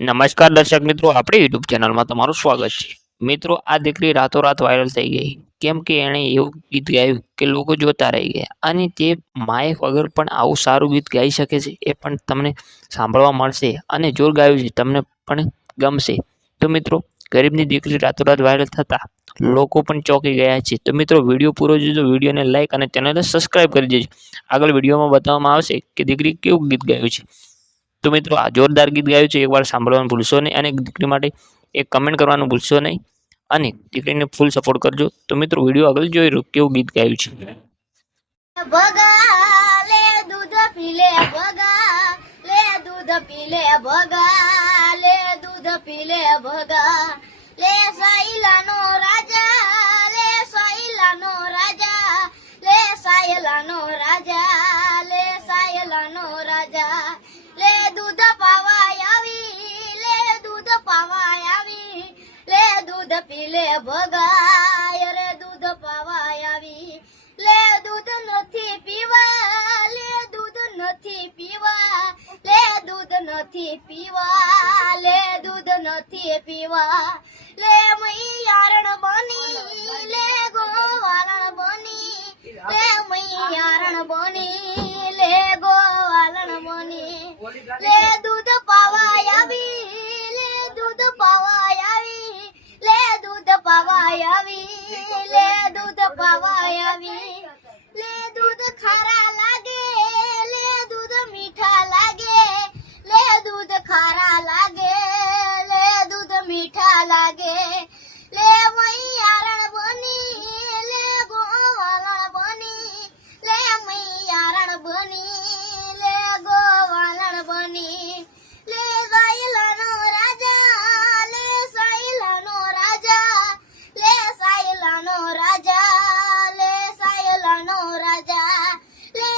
નમસ્કાર દર્શક મિત્રો, આપણી યુટ્યુબ ચેનલમાં તમારું સ્વાગત છે. મિત્રો, આ દીકરી રાતોરાત વાયરલ થઈ ગઈ. કેમ કે એણે એવું ગીત ગાયું કે લોકો જોતા રહી ગયા અને તે માયક વગર પણ આવું સારું ગીત ગાઈ શકે છે એ પણ તમને સાંભળવા મળશે અને જોર ગાયું છે, તમને પણ ગમશે. તો મિત્રો, ગરીબની દીકરી રાતોરાત વાયરલ થતાં લોકો પણ ચોંકી ગયા છે. તો મિત્રો, વીડિયો પૂરો જોજો, વિડીયોને લાઇક અને ચેનલને સબસ્ક્રાઇબ કરી દેજો. આગળ વિડીયોમાં બતાવવામાં આવશે કે દીકરી કેવું ગીત ગાયું છે. તો મિત્રો આ જોરદાર ગીત ગાયું છે, એકવાર સાંભળવાનું ભૂલશો નહીં અને દીકરી માટે એક કમેન્ટ કરવાનું ભૂલશો નહીં અને દીકરીને ફૂલ સપોર્ટ કરજો. તો મિત્રો વીડિયો આગળ જોઈ રહ્યો, કેવું ગીત ગાયું છે? ભગા લે દૂધ પીલે ભગા દૂધ પીલે ભગા દૂધ પીલે ભગા લે સાઈલાનો રાજા લે સાઈલાનો રાજા લે સાયલાનો રાજા લે સાયલાનો રાજા લે દૂધ પીલે ભગાય, રે દૂધ પવાય આવી. લે દૂધ નથી પીવા, લે દૂધ નથી પીવા, લે દૂધ નથી પીવા, લે દૂધ નથી પીવા. લે મૈયારણ બની, લે ગોવાલણ બની, લે મૈયારણ બની, લે ગોવાલણ બની. લે દૂધ ya vi le du te pava ya vi